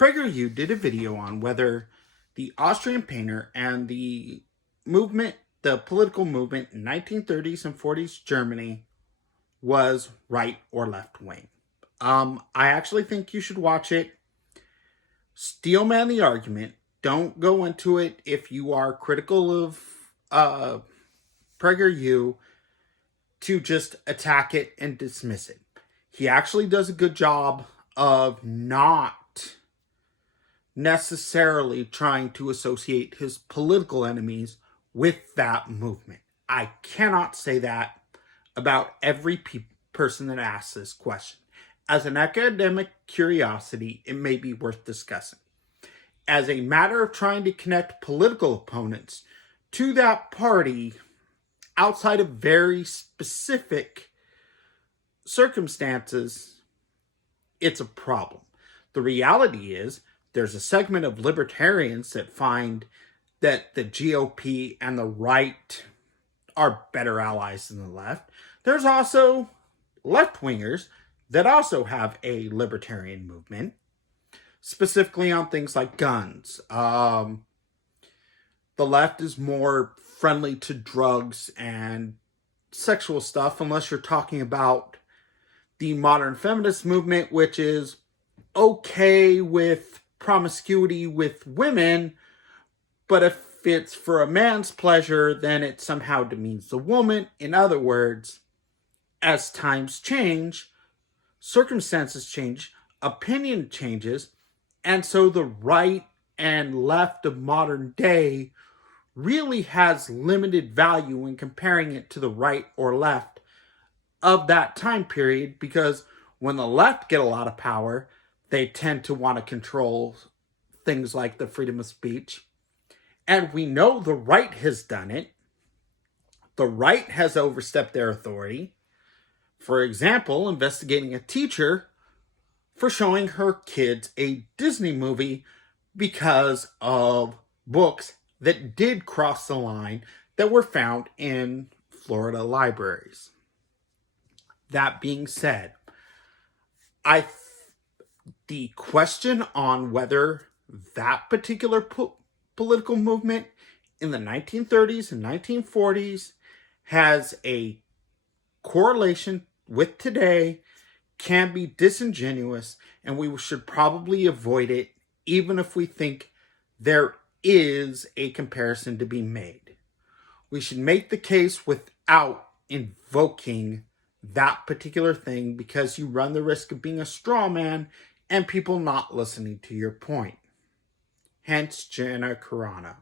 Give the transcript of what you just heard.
PragerU did a video on whether the Austrian painter and the movement, the political movement in 1930s and 40s Germany was right or left wing. I actually think you should watch it. Steelman the argument. Don't go into it if you are critical of PragerU to just attack it and dismiss it. He actually does a good job of not necessarily trying to associate his political enemies with that movement. I cannot say that about every person that asks this question. As an academic curiosity, it may be worth discussing. As a matter of trying to connect political opponents to that party outside of very specific circumstances, it's a problem. The reality is, there's a segment of libertarians that find that the GOP and the right are better allies than the left. There's also left-wingers that also have a libertarian movement, specifically on things like guns. The left is more friendly to drugs and sexual stuff, unless you're talking about the modern feminist movement, which is okay with promiscuity with women, but if it's for a man's pleasure, then it somehow demeans the woman. In other words, as times change, circumstances change, opinion changes, and so the right and left of modern day really has limited value when comparing it to the right or left of that time period, because when the left get a lot of power, they tend to want to control things like the freedom of speech. And we know the right has done it. The right has overstepped their authority. For example, investigating a teacher for showing her kids a Disney movie because of books that did cross the line that were found in Florida libraries. That being said, the question on whether that particular political movement in the 1930s and 1940s has a correlation with today can be disingenuous, and we should probably avoid it, even if we think there is a comparison to be made. We should make the case without invoking that particular thing, because you run the risk of being a straw man and people not listening to your point. Hence, Jenna Carano.